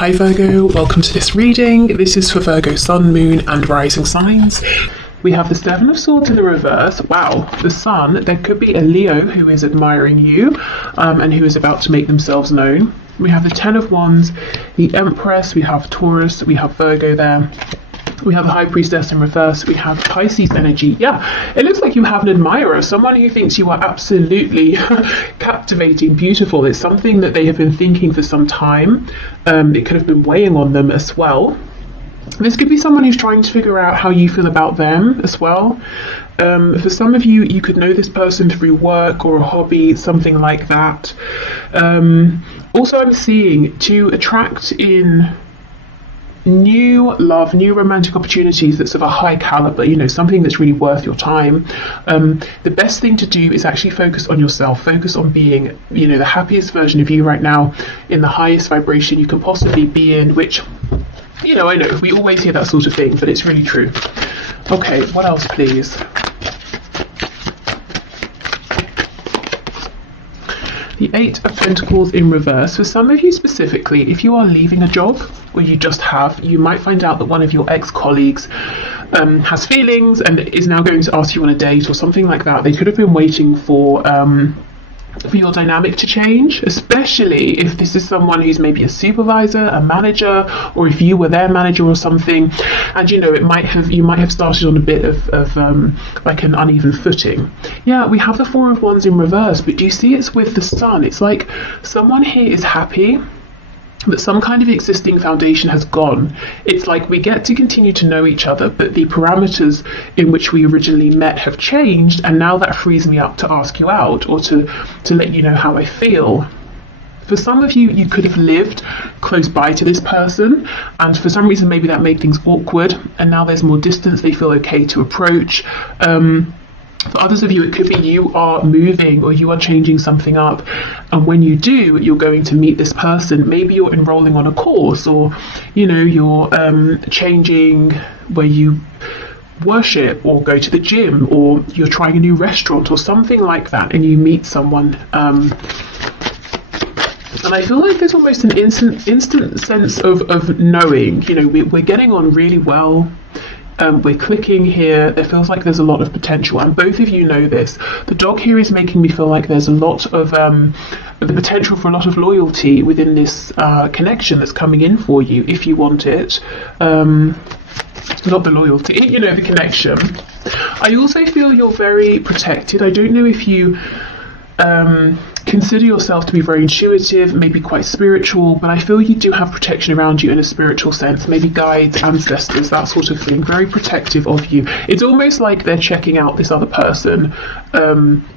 Hi Virgo, welcome to this reading. This is for Virgo Sun, Moon and Rising signs. We have the Seven of Swords in the reverse. Wow, the Sun. There could be a Leo who is admiring you and who is about to make themselves known. We have the Ten of Wands, the Empress, we have Taurus, we have Virgo there. We have the High Priestess in reverse. We have Pisces energy. Yeah, it looks like you have an admirer, someone who thinks you are absolutely captivating, beautiful. It's something that they have been thinking for some time. It could have been weighing on them as well. This could be someone who's trying to figure out how you feel about them as well. For some of you, you could know this person through work or a hobby, something like that. Also, I'm seeing to attract in new love, new romantic opportunities that's of a high caliber, you know, something that's really worth your time. The best thing to do is actually focus on yourself, focus on being, you know, the happiest version of you right now, in the highest vibration you can possibly be in, which, you know, I know we always hear that sort of thing, but it's really true. Okay, what else please? The Eight of Pentacles in reverse. For some of you specifically, if you are leaving a job, or you just have, you might find out that one of your ex-colleagues has feelings and is now going to ask you on a date or something like that. They could have been waiting for your dynamic to change, especially if this is someone who's maybe a supervisor, a manager, or if you were their manager or something, and you know, you might have started on a bit of like an uneven footing. Yeah, we have the Four of Wands in reverse, but do you see it's with the Sun? It's like someone here is happy that some kind of existing foundation has gone. It's like we get to continue to know each other, but the parameters in which we originally met have changed, and now that frees me up to ask you out or to let you know how I feel. For some of you, you could have lived close by to this person, and for some reason maybe that made things awkward, and now there's more distance, they feel okay to approach. For others of you, it could be you are moving or you are changing something up, and when you do, you're going to meet this person. Maybe you're enrolling on a course, or you know, you're changing where you worship or go to the gym, or you're trying a new restaurant or something like that, and you meet someone. And I feel like there's almost an instant sense of knowing, you know, we're getting on really well. We're clicking here. There feels like there's a lot of potential, and both of you know this. The dog here is making me feel like there's a lot of the potential for a lot of loyalty within this connection that's coming in for you, if you want it. Not the loyalty, you know, the connection. I also feel you're very protected. I don't know if you consider yourself to be very intuitive, maybe quite spiritual, but I feel you do have protection around you in a spiritual sense, maybe guides, ancestors, that sort of thing, very protective of you. It's almost like they're checking out this other person,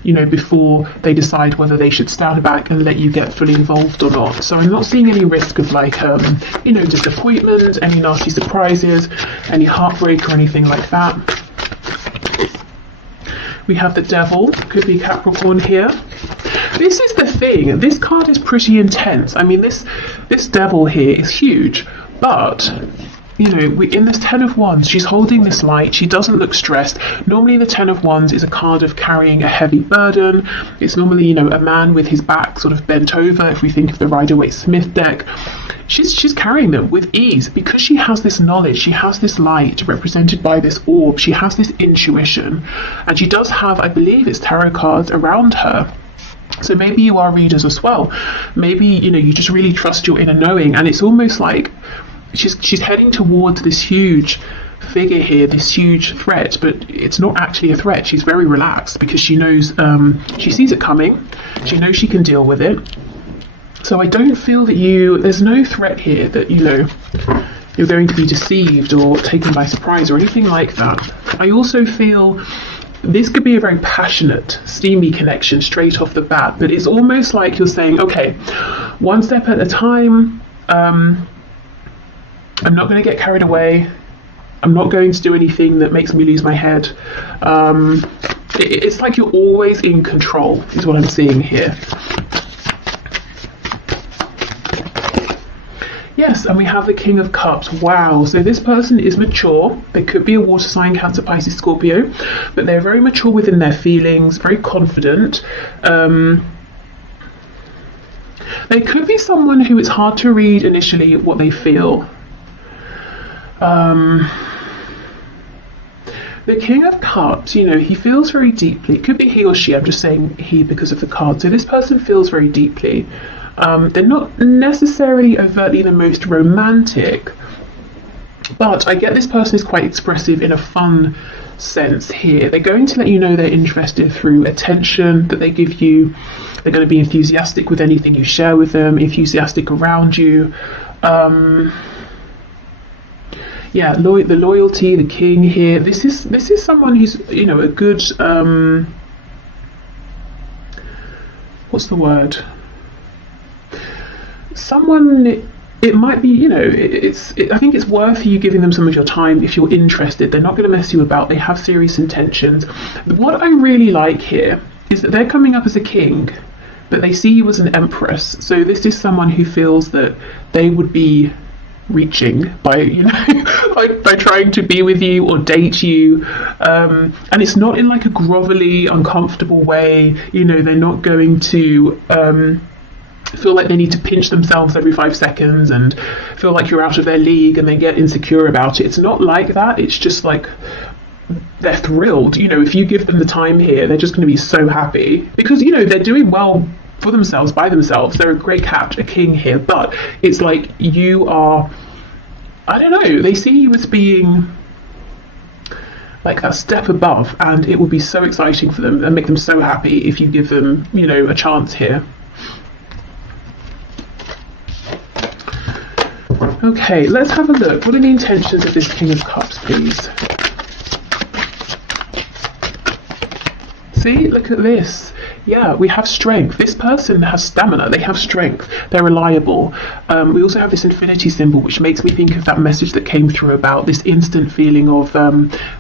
you know, before they decide whether they should stand back and let you get fully involved or not. So I'm not seeing any risk of like, you know, disappointment, any nasty surprises, any heartbreak or anything like that. We have the Devil, could be Capricorn here. This is the thing, this card is pretty intense. I mean, this Devil here is huge, but you know, in this Ten of Wands, she's holding this light. She doesn't look stressed. Normally the Ten of Wands is a card of carrying a heavy burden. It's normally, you know, a man with his back sort of bent over, if we think of the Rider-Waite-Smith deck. She's carrying them with ease because she has this knowledge, she has this light represented by this orb, she has this intuition, and she does have, I believe it's tarot cards around her. So maybe you are readers as well. Maybe, you know, you just really trust your inner knowing, and it's almost like she's heading towards this huge figure here, this huge threat, but it's not actually a threat. She's very relaxed because she knows, she sees it coming, she knows she can deal with it. So I don't feel that there's no threat here that, you know, you're going to be deceived or taken by surprise or anything like that. I also feel this could be a very passionate, steamy connection straight off the bat, but it's almost like you're saying, okay, one step at a time. I'm not going to get carried away. I'm not going to do anything that makes me lose my head. It's like you're always in control, is what I'm seeing here. Yes, and we have the King of Cups. Wow, so this person is mature. They could be a water sign, Cancer, Pisces, Scorpio, but they're very mature within their feelings, very confident. They're They could be someone who it's hard to read initially what they feel. The King of Cups, you know, he feels very deeply. It could be he or she, I'm just saying he because of the card. So this person feels very deeply. They're not necessarily overtly the most romantic, but I get this person is quite expressive in a fun sense here. They're going to let you know they're interested through attention that they give you. They're going to be enthusiastic with anything you share with them, enthusiastic around you. Yeah, the loyalty, the king here. This is someone who's, you know, a good what's the word? Someone. It might be, you know, I think it's worth you giving them some of your time if you're interested. They're not going to mess you about. They have serious intentions. What I really like here is that they're coming up as a king, but they see you as an empress. So this is someone who feels that they would be reaching by, you know, by trying to be with you or date you, and it's not in like a grovelly, uncomfortable way. You know, they're not going to feel like they need to pinch themselves every 5 seconds and feel like you're out of their league and they get insecure about it. It's not like that. It's just like they're thrilled. You know, if you give them the time here, they're just going to be so happy because, you know, they're doing well for themselves, by themselves. They're a great cat, a king here, but it's like you are, I don't know, they see you as being like a step above, and it will be so exciting for them and make them so happy if you give them, you know, a chance here. Okay, let's have a look. What are the intentions of this King of Cups, please? See, look at this. Yeah, we have strength. This person has stamina. They have strength. They're reliable. We also have this infinity symbol, which makes me think of that message that came through about this instant feeling of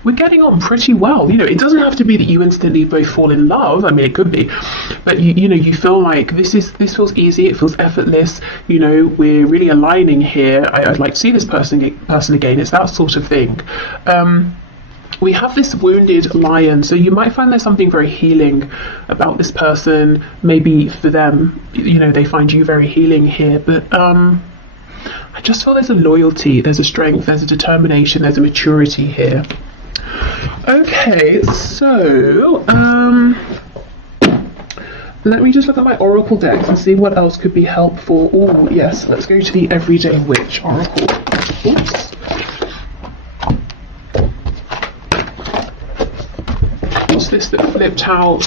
we're getting on pretty well. You know, it doesn't have to be that you instantly both fall in love. I mean, it could be, but you know, you feel like this feels easy. It feels effortless. You know, we're really aligning here. I'd like to see this person again. It's that sort of thing. We have this wounded lion, so you might find there's something very healing about this person. Maybe for them, you know, they find you very healing here, but I just feel there's a loyalty, there's a strength, there's a determination, there's a maturity here. Okay, so let me just look at my oracle decks and see what else could be helpful. Oh yes, let's go to the Everyday Witch oracle. Oops. This that flipped out.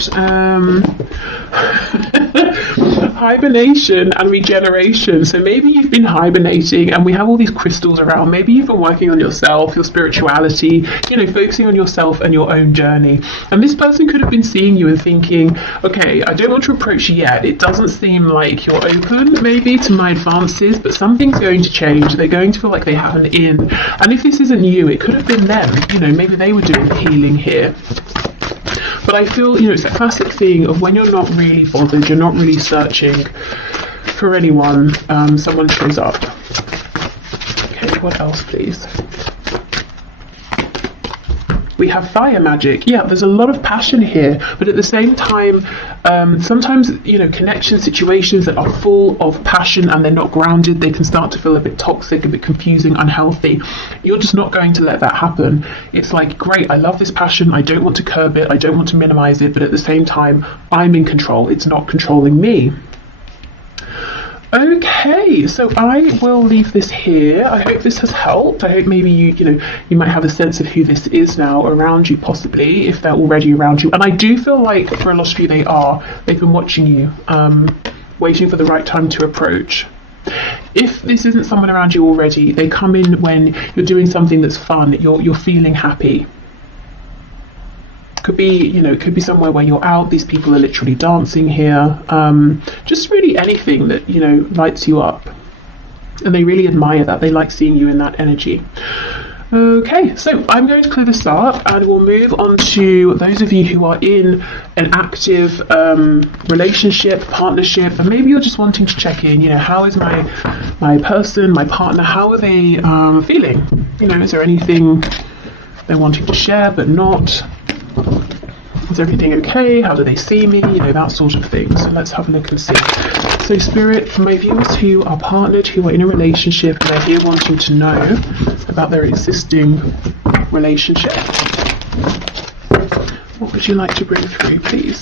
Hibernation and regeneration. So maybe you've been hibernating and we have all these crystals around. Maybe you've been working on yourself, your spirituality, you know, focusing on yourself and your own journey. And this person could have been seeing you and thinking, okay, I don't want to approach you yet. It doesn't seem like you're open maybe to my advances, but something's going to change. They're going to feel like they have an in. And if this isn't you, it could have been them. You know, maybe they were doing the healing here. But I feel, you know, it's a classic thing of when you're not really bothered, you're not really searching for anyone, someone shows up. Okay, what else, please? We have fire magic. Yeah, there's a lot of passion here, but at the same time, sometimes, you know, connection situations that are full of passion and they're not grounded, they can start to feel a bit toxic, a bit confusing, unhealthy. You're just not going to let that happen. It's like, great, I love this passion, I don't want to curb it, I don't want to minimize it, but at the same time, I'm in control. It's not controlling me. Okay, so I will leave this here. I hope this has helped. I hope maybe you might have a sense of who this is now around you, possibly, if they're already around you. And I do feel like for a lot of you they've been watching you, waiting for the right time to approach. If this isn't someone around you already, they come in when you're doing something that's fun, you're feeling happy. Could be, you know, it could be somewhere where you're out, these people are literally dancing here, just really anything that, you know, lights you up, and they really admire that. They like seeing you in that energy. Okay, so I'm going to clear this up and we'll move on to those of you who are in an active relationship, partnership, and maybe you're just wanting to check in, you know, how is my person, my partner, how are they feeling? You know, is there anything they're wanting to share but not? Is everything okay? How do they see me? You know, that sort of thing. So let's have a look and see. So Spirit, for my viewers who are partnered, who are in a relationship, and they're here wanting to know about their existing relationship, what would you like to bring through, please?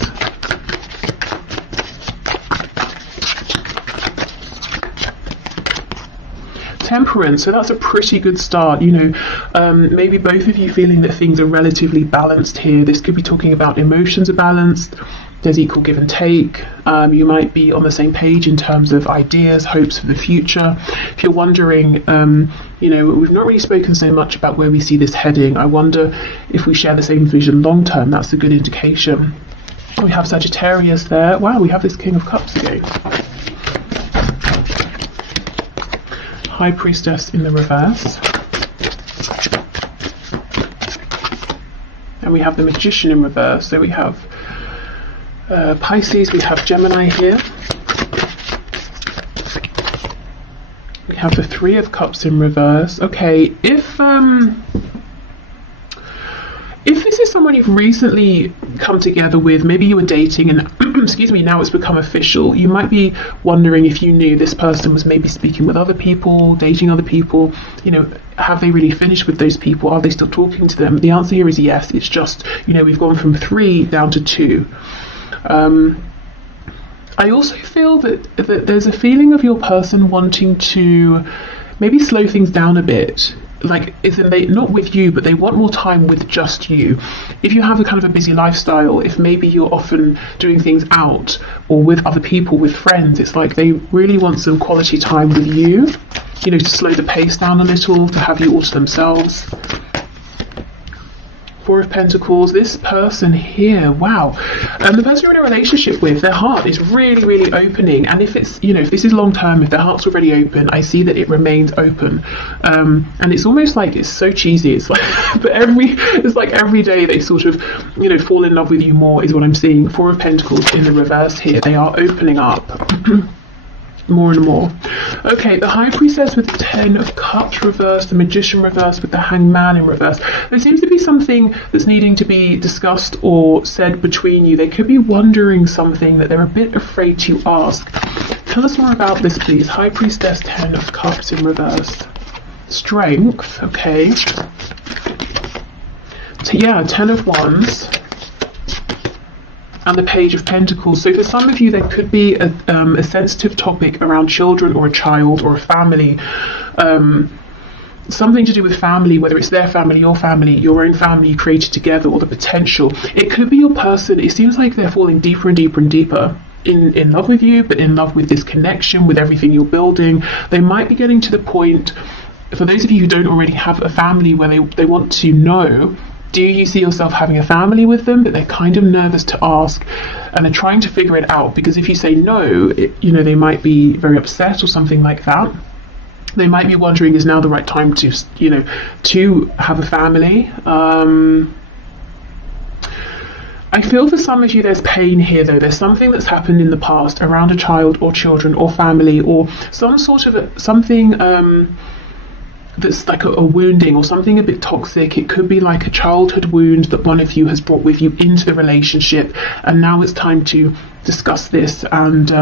Temperance, so that's a pretty good start. You know, maybe both of you feeling that things are relatively balanced here. This could be talking about emotions are balanced, there's equal give and take. You might be on the same page in terms of ideas, hopes for the future. If you're wondering, you know, we've not really spoken so much about where we see this heading. I wonder if we share the same vision long term. That's a good indication. We have Sagittarius there. Wow, we have this King of Cups again. High Priestess in the reverse. And we have the Magician in reverse. So we have Pisces, we have Gemini here. We have the Three of Cups in reverse. Okay, if this is someone you've recently come together with, maybe you were dating and excuse me, now it's become official, you might be wondering if you knew this person was maybe speaking with other people, dating other people, you know, have they really finished with those people? Are they still talking to them? The answer here is yes. It's just, you know, we've gone from 3 down to 2. I also feel that there's a feeling of your person wanting to maybe slow things down a bit. Like, isn't they not with you, but they want more time with just you. If you have a kind of a busy lifestyle, if maybe you're often doing things out or with other people, with friends, it's like they really want some quality time with you, you know, to slow the pace down a little, to have you all to themselves. Four of Pentacles, this person here, wow. The person you're in a relationship with, their heart is really, really opening. And if it's, you know, if this is long term, if their heart's already open, I see that it remains open. And it's almost like, it's so cheesy. It's like, but it's like every day they sort of, you know, fall in love with you more is what I'm seeing. Four of Pentacles in the reverse here. They are opening up. More and more. Okay, the High Priestess with the 10 of Cups reversed, the Magician reversed with the Hanged Man in reverse. There seems to be something that's needing to be discussed or said between you. They could be wondering something that they're a bit afraid to ask. Tell us more about this, please. High Priestess, 10 of Cups in reverse. Strength, okay. Yeah, 10 of Wands. And the Page of Pentacles. So for some of you, there could be a sensitive topic around children or a child or a family. Something to do with family, whether it's their family, your own family you created together, or the potential. It could be your person. It seems like they're falling deeper and deeper and deeper in love with you, but in love with this connection, with everything you're building. They might be getting to the point, for those of you who don't already have a family, where they want to know, do you see yourself having a family with them? But they're kind of nervous to ask, and they're trying to figure it out, because if you say no, you know, they might be very upset or something like that. They might be wondering, is now the right time to, you know, to have a family? I feel for some of you there's pain here though. There's something that's happened in the past around a child or children or family, or some sort of something that's like a wounding or something a bit toxic. It could be like a childhood wound that one of you has brought with you into the relationship, and now it's time to discuss this and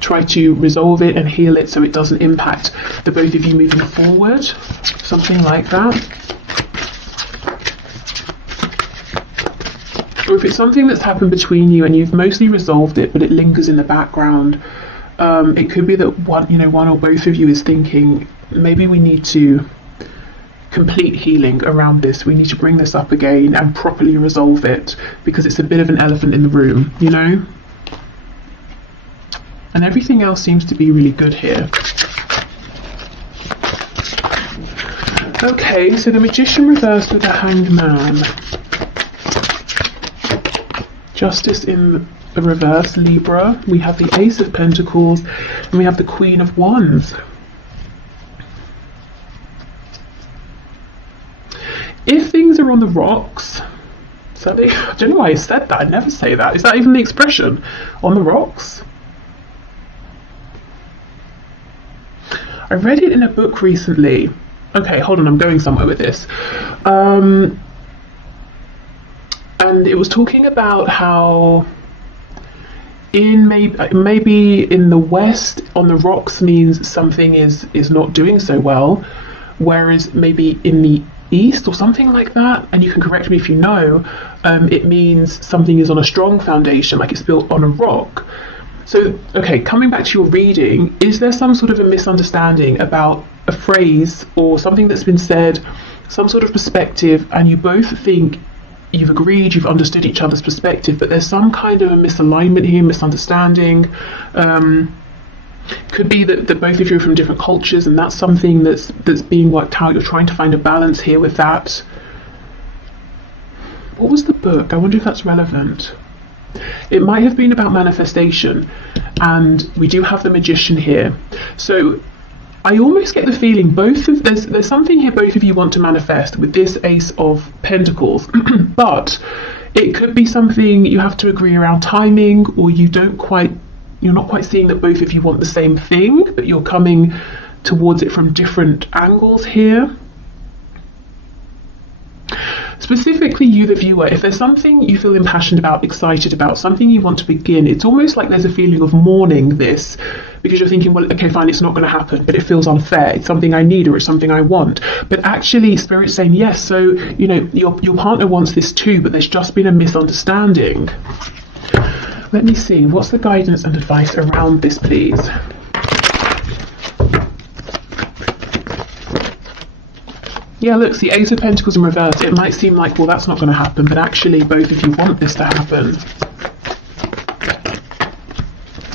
try to resolve it and heal it so it doesn't impact the both of you moving forward. Something like that. Or if it's something that's happened between you and you've mostly resolved it, but it lingers in the background, it could be that one or both of you is thinking, maybe we need to complete healing around this. We need to bring this up again and properly resolve it, because it's a bit of an elephant in the room, you know? And everything else seems to be really good here. Okay, so the Magician reversed with the Hanged Man. Justice in the reverse, Libra. We have the Ace of Pentacles, and we have the Queen of Wands. If things are on the rocks, I don't know why I said that. I'd never say that. Is that even the expression? On the rocks? I read it in a book recently. Okay, hold on, I'm going somewhere with this. And it was talking about how in maybe in the West, on the rocks means something is not doing so well, whereas maybe in the East or something like that, and you can correct me if you know, it means something is on a strong foundation, like it's built on a rock. So, okay, coming back to your reading, is there some sort of a misunderstanding about a phrase or something that's been said, some sort of perspective, and you both think you've agreed, you've understood each other's perspective, but there's some kind of a misalignment here, misunderstanding? Could be that both of you are from different cultures, and that's something that's being worked out. You're trying to find a balance here with that. What was the book? I wonder if that's relevant. It might have been about manifestation, and we do have the Magician here. So I almost get the feeling there's something here both of you want to manifest with this Ace of Pentacles, but it could be something you have to agree around timing, or you're not quite seeing that both of you want the same thing, but you're coming towards it from different angles here. Specifically, you, the viewer, if there's something you feel impassioned about, excited about, something you want to begin, it's almost like there's a feeling of mourning this, because you're thinking, well, okay, fine, it's not going to happen, but it feels unfair. It's something I need, or it's something I want. But actually, Spirit's saying, yes, so, you know, your partner wants this too, but there's just been a misunderstanding. Let me see, what's the guidance and advice around this, please? Yeah, look, the Ace of Pentacles in reverse. It might seem like, well, that's not going to happen, but actually both of you want this to happen.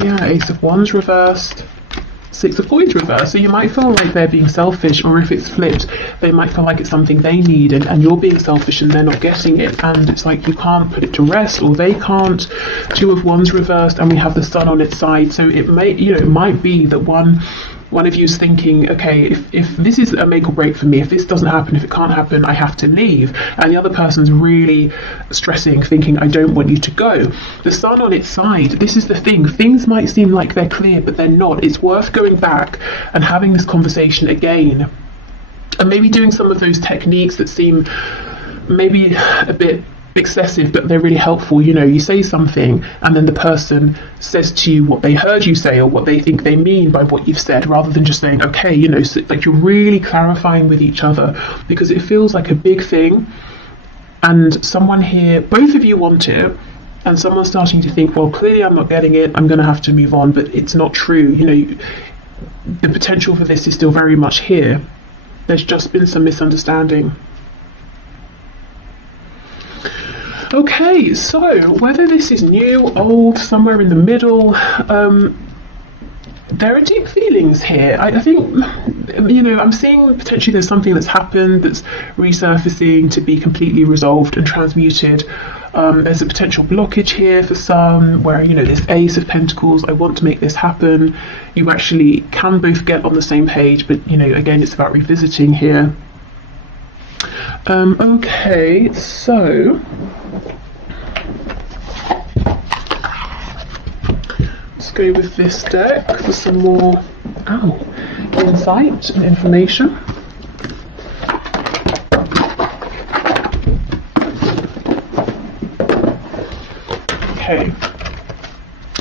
Yeah, Ace of Wands reversed. Six of Coins reversed. So you might feel like they're being selfish, or if it's flipped, they might feel like it's something they need, and you're being selfish and they're not getting it, and it's like you can't put it to rest, or they can't. Two of Wands reversed, and we have the Sun on its side. So it might be that one of you is thinking, okay, if this is a make or break for me, if this doesn't happen, if it can't happen, I have to leave. And the other person's really stressing, thinking, I don't want you to go. The Sun on its side, this is the thing. Things might seem like they're clear, but they're not. It's worth going back and having this conversation again. And maybe doing some of those techniques that seem maybe a bit excessive, but they're really helpful. You know, you say something and then the person says to you what they heard you say, or what they think they mean by what you've said, rather than just saying, okay, you know, so, like, you're really clarifying with each other, because it feels like a big thing, and someone here, both of you want it, and someone's starting to think, well, clearly I'm not getting it, I'm going to have to move on. But it's not true. You know, the potential for this is still very much here. There's just been some misunderstanding. Okay, so whether this is new, old, somewhere in the middle, there are deep feelings here. I think, you know, I'm seeing potentially there's something that's happened that's resurfacing to be completely resolved and transmuted. There's a potential blockage here for some, where, you know, this Ace of Pentacles, I want to make this happen. You actually can both get on the same page, but, you know, again, it's about revisiting here. Okay, so let's go with this deck for some more insight and information. Okay.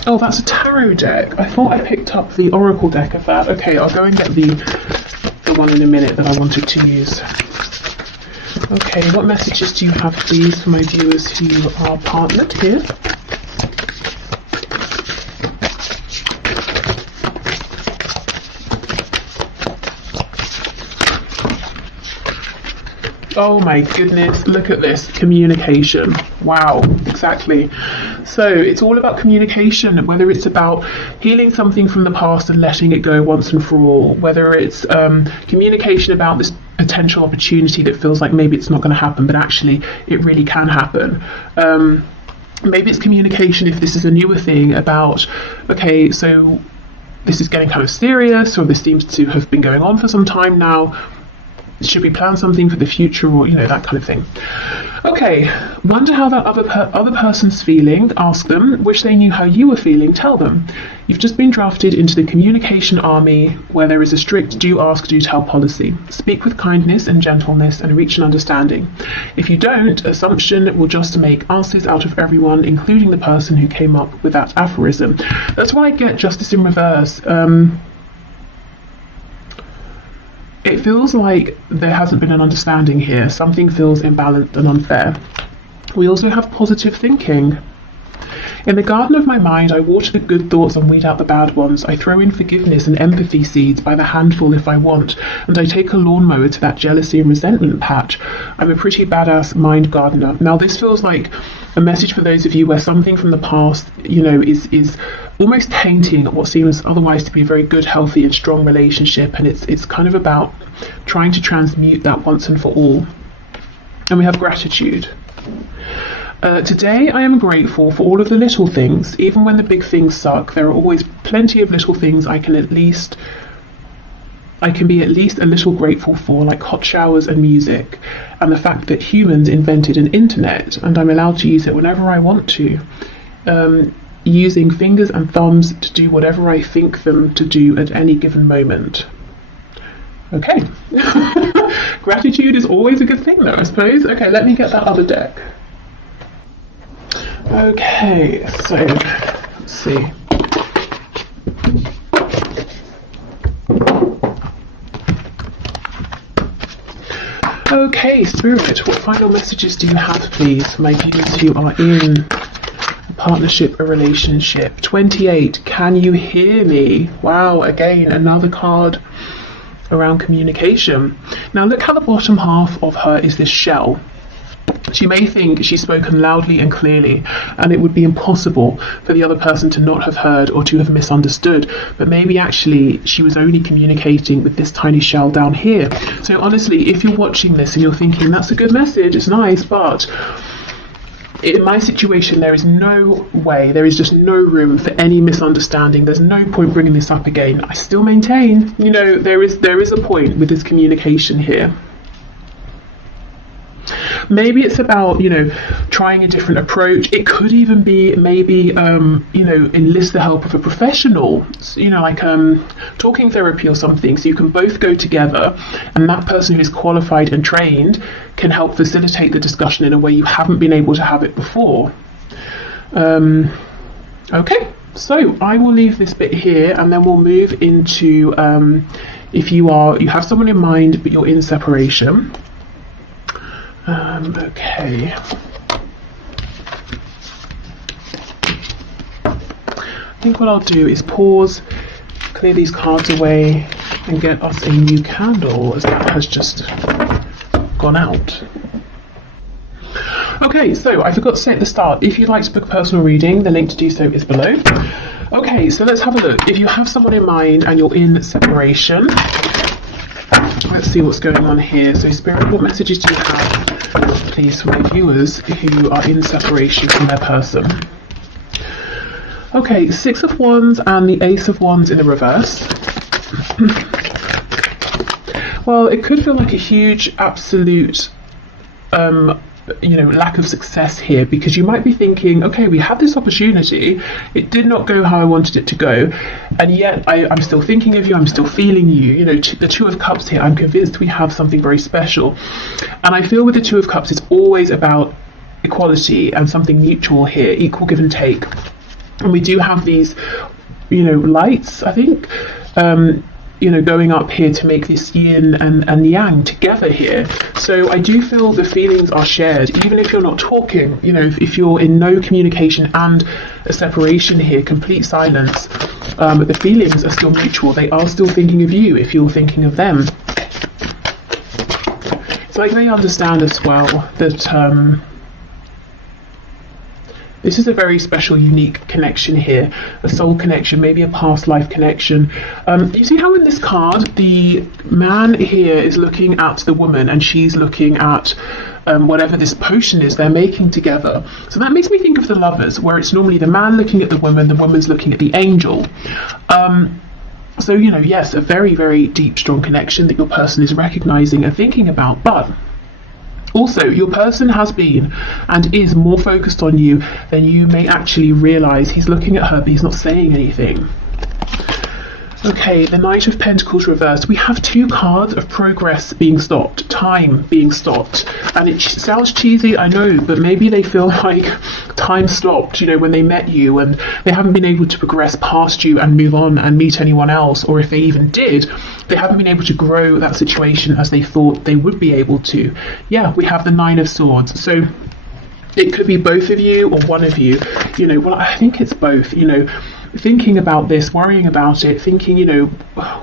Oh, that's a tarot deck. I thought I picked up the oracle deck of that. Okay, I'll go and get the one in a minute that I wanted to use. Okay, what messages do you have, please, for my viewers who are partnered here? Oh my goodness, look at this, communication. Wow, exactly. So it's all about communication, whether it's about healing something from the past and letting it go once and for all, whether it's communication about this potential opportunity that feels like maybe it's not going to happen, but actually it really can happen. Maybe it's communication, if this is a newer thing, about, okay, so this is getting kind of serious, or this seems to have been going on for some time now. should we plan something for the future, or that kind of thing. Okay, wonder how that other person's feeling. Ask them. Wish they knew how you were feeling. Tell them. You've just been drafted into the communication army, where there is a strict do ask, do tell policy. Speak with kindness and gentleness and reach an understanding. If you don't, assumption will just make asses out of everyone, including the person who came up with that aphorism. That's why I get justice in reverse. It feels like there hasn't been an understanding here. Something feels imbalanced and unfair. We also have positive thinking. In the garden of my mind, I water the good thoughts and weed out the bad ones. I throw in forgiveness and empathy seeds by the handful if I want, and I take a lawnmower to that jealousy and resentment patch. I'm a pretty badass mind gardener. Now, this feels like a message for those of you where something from the past, is almost tainting what seems otherwise to be a very good, healthy and strong relationship, and it's kind of about trying to transmute that once and for all. And we have gratitude. Today I am grateful for all of the little things. Even when the big things suck, there are always plenty of little things I can be at least a little grateful for, like hot showers and music, and the fact that humans invented an internet and I'm allowed to use it whenever I want to, using fingers and thumbs to do whatever I think them to do at any given moment. Okay. Gratitude is always a good thing though, I suppose. Okay, let me get that other deck. Okay, so let's see. Okay, Spirit, what final messages do you have, please, for my viewers who are in a partnership, a relationship? 28, can you hear me? Wow, again, another card around communication. Now look how the bottom half of her is this shell. She may think she's spoken loudly and clearly, and it would be impossible for the other person to not have heard or to have misunderstood, but maybe actually she was only communicating with this tiny shell down here. So honestly, if you're watching this and you're thinking, that's a good message, it's nice, but in my situation, there is no way, there is just no room for any misunderstanding. There's no point bringing this up again. I still maintain, there is a point with this communication here. Maybe it's about, trying a different approach. It could even be maybe, enlist the help of a professional, like talking therapy or something, so you can both go together and that person who is qualified and trained can help facilitate the discussion in a way you haven't been able to have it before. Okay, so I will leave this bit here and then we'll move into if you have someone in mind but you're in separation. Okay. I think what I'll do is pause, clear these cards away, and get us a new candle, as that has just gone out. Okay, so I forgot to say at the start, if you'd like to book a personal reading, the link to do so is below. Okay, so let's have a look. If you have someone in mind and you're in separation, let's see what's going on here. So Spirit, what messages do you have, please, for my viewers who are in separation from their person? Okay, 6 of Wands and the Ace of Wands in the reverse. Well, it could feel like a huge, absolute, lack of success here, because you might be thinking, okay, we had this opportunity, it did not go how I wanted it to go, and yet I'm still thinking of you, I'm still feeling you. The Two of Cups here, I'm convinced we have something very special, and I feel with the Two of Cups it's always about equality and something mutual here, equal give and take. And we do have these lights, I think, going up here to make this yin and yang together here. So I do feel the feelings are shared, even if you're not talking, if you're in no communication and a separation here, complete silence, the feelings are still mutual. They are still thinking of you if you're thinking of them. It's like they understand as well that this is a very special, unique connection here, a soul connection, maybe a past life connection. You see how in this card, the man here is looking at the woman and she's looking at whatever this potion is they're making together. So that makes me think of the Lovers, where it's normally the man looking at the woman's looking at the angel. So, you know, yes, a very, very deep, strong connection that your person is recognizing and thinking about. But also, your person has been and is more focused on you than you may actually realize. He's looking at her, but he's not saying anything. Okay, the Knight of Pentacles reversed. We have two cards of progress being stopped, time being stopped. And it sounds cheesy, I know, but maybe they feel like time stopped, you know, when they met you and they haven't been able to progress past you and move on and meet anyone else. Or if they even did, they haven't been able to grow that situation as they thought they would be able to. Yeah, we have the Nine of Swords. So it could be both of you or one of you, you know, well, I think it's both, you know, thinking about this, worrying about it, thinking, you know,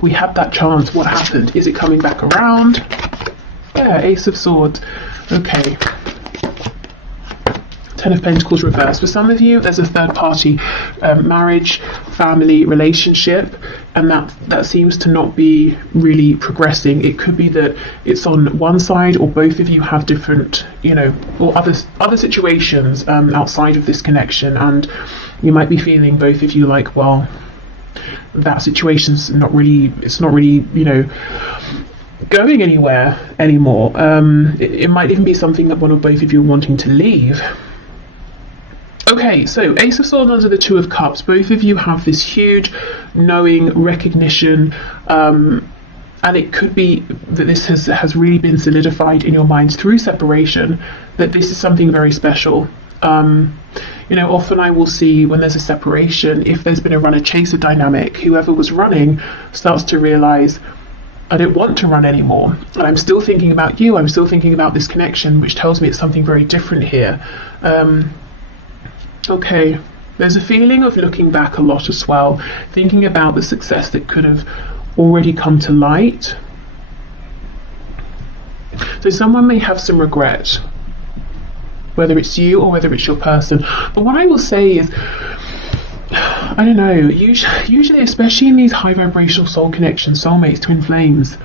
we had that chance, what happened? Is it coming back around? Yeah, Ace of Swords. Okay. Ten of Pentacles reversed. For some of you, there's a third party marriage, family, relationship, and that seems to not be really progressing. It could be that it's on one side, or both of you have different, you know, or other situations outside of this connection, and you might be feeling, both of you, like, well, that situation's not really, you know, going anywhere anymore. It might even be something that one or both of you are wanting to leave. Okay, so Ace of Swords under the Two of Cups. Both of you have this huge knowing, recognition, and it could be that this has really been solidified in your minds through separation, that this is something very special. You know, often I will see when there's a separation, if there's been a runner-chaser dynamic, whoever was running starts to realize, I don't want to run anymore. And I'm still thinking about you, I'm still thinking about this connection, which tells me it's something very different here. Okay, there's a feeling of looking back a lot as well, thinking about the success that could have already come to light. So someone may have some regret, whether it's you or whether it's your person. But what I will say is, I don't know, usually, especially in these high vibrational soul connections, soulmates, twin flames,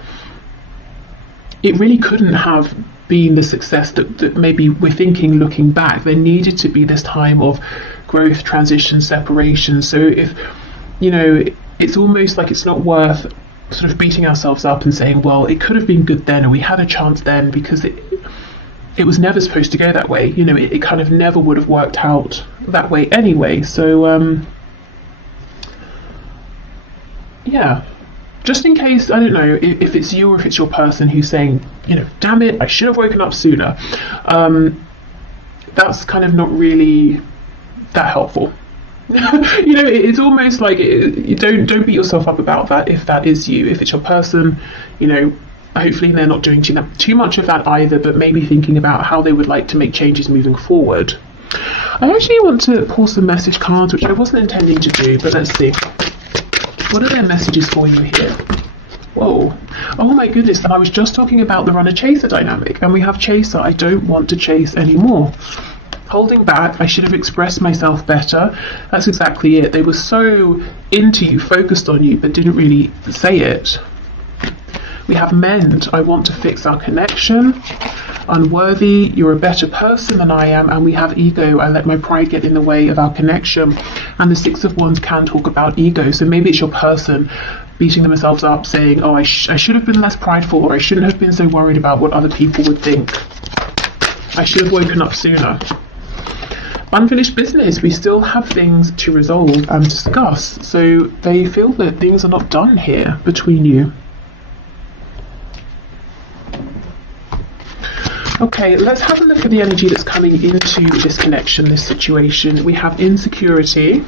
it really couldn't have been the success that maybe we're thinking looking back. There needed to be this time of growth, transition, separation. So if, you know, it's almost like it's not worth sort of beating ourselves up and saying, well, it could have been good then, or we had a chance then, because it was never supposed to go that way. You know, it kind of never would have worked out that way anyway. So, yeah. Just in case, I don't know, if it's you or if it's your person who's saying, you know, damn it, I should have woken up sooner. That's kind of not really that helpful. You know, it's almost like you don't beat yourself up about that if that is you. If it's your person, you know, hopefully they're not doing too much of that either, but maybe thinking about how they would like to make changes moving forward. I actually want to pull some message cards, which I wasn't intending to do, but let's see. What are their messages for you here? Whoa. Oh my goodness, and I was just talking about the runner-chaser dynamic, and we have chaser. I don't want to chase anymore. Holding back, I should have expressed myself better. That's exactly it. They were so into you, focused on you, but didn't really say it. We have mend. I want to fix our connection. Unworthy. You're a better person than I am. And we have ego. I let my pride get in the way of our connection. And the Six of Wands can talk about ego. So maybe it's your person beating themselves up, saying, oh, I should have been less prideful, or I shouldn't have been so worried about what other people would think. I should have woken up sooner. Unfinished business. We still have things to resolve and discuss. So they feel that things are not done here between you. Okay, let's have a look at the energy that's coming into this connection, this situation. We have insecurity.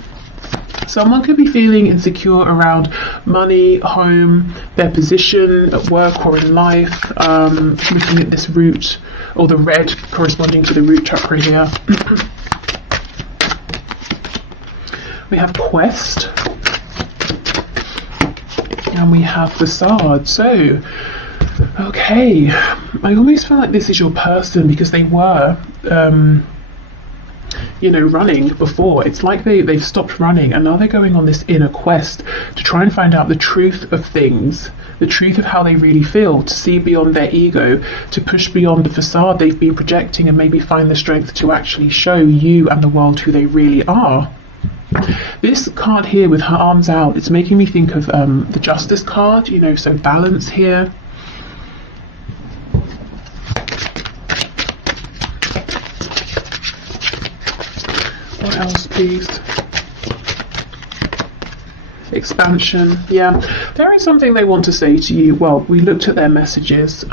Someone could be feeling insecure around money, home, their position at work or in life. Looking at this root, or the red corresponding to the root chakra here. We have quest. And we have facade. So, okay, I almost feel like this is your person, because they were, you know, running before. It's like they've stopped running, and now they're going on this inner quest to try and find out the truth of things, the truth of how they really feel, to see beyond their ego, to push beyond the facade they've been projecting, and maybe find the strength to actually show you and the world who they really are. This card here with her arms out, it's making me think of the Justice card, you know, so balance here. What else, please? Expansion. Yeah, there is something they want to say to you. Well, we looked at their messages.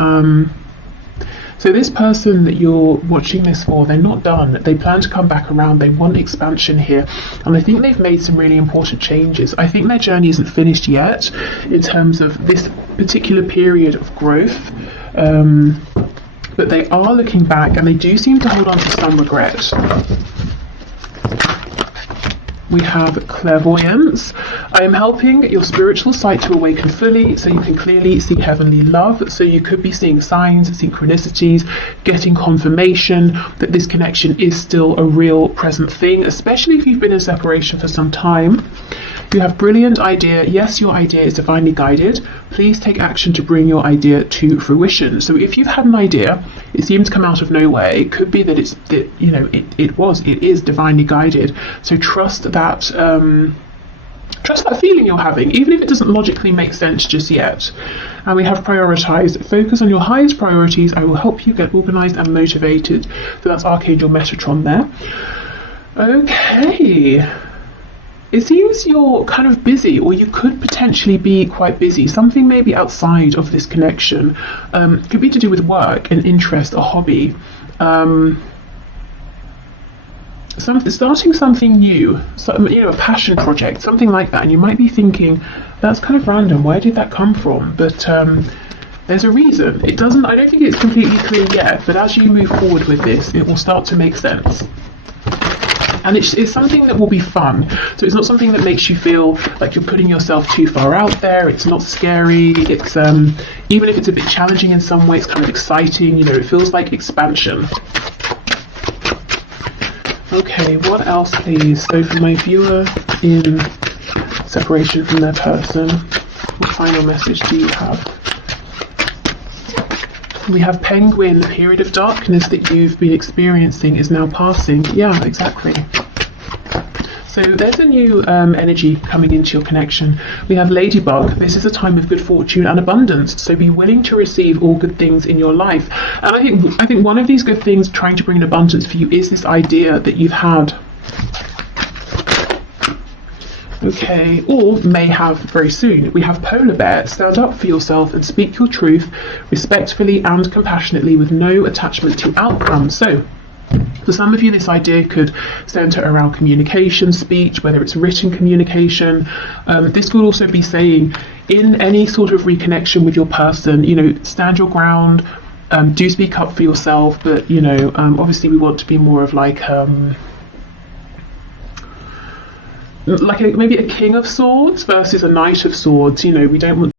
So this person that you're watching this for, they're not done. They plan to come back around. They want expansion here. And I think they've made some really important changes. I think their journey isn't finished yet in terms of this particular period of growth. But they are looking back, and they do seem to hold on to some regret. We have clairvoyance. I am helping your spiritual sight to awaken fully so you can clearly see heavenly love. So you could be seeing signs, synchronicities, getting confirmation that this connection is still a real present thing, especially if you've been in separation for some time. You have brilliant idea. Yes, your idea is divinely guided. Please take action to bring your idea to fruition. So if you've had an idea, it seems to come out of nowhere. It could be that it is divinely guided. So trust that feeling you're having, even if it doesn't logically make sense just yet. And we have prioritized. Focus on your highest priorities. I will help you get organized and motivated. So that's Archangel Metatron there. Okay. It seems you're kind of busy, or you could potentially be quite busy. Something maybe outside of this connection. Could be to do with work, an interest, a hobby. Starting something new, a passion project, something like that. And you might be thinking, that's kind of random. Where did that come from? But there's a reason. I don't think it's completely clear yet, but as you move forward with this, it will start to make sense. And it's something that will be fun. So it's not something that makes you feel like you're putting yourself too far out there. It's not scary. It's even if it's a bit challenging in some way, it's kind of exciting. It feels like expansion. Okay, what else, please? So for my viewer in separation from their person, what final message do you have? We have Penguin. The period of darkness that you've been experiencing is now passing. Yeah, exactly. So there's a new energy coming into your connection. We have Ladybug. This is a time of good fortune and abundance. So be willing to receive all good things in your life. And I think one of these good things trying to bring an abundance for you is this idea that you've had. Okay, or may have very soon. We have Polar Bear. Stand up for yourself and speak your truth respectfully and compassionately with no attachment to outcome. So for some of you, this idea could center around communication, speech, whether it's written communication. This could also be saying in any sort of reconnection with your person, stand your ground, do speak up for yourself, but obviously we want to be more of maybe a King of Swords versus a Knight of Swords. We don't want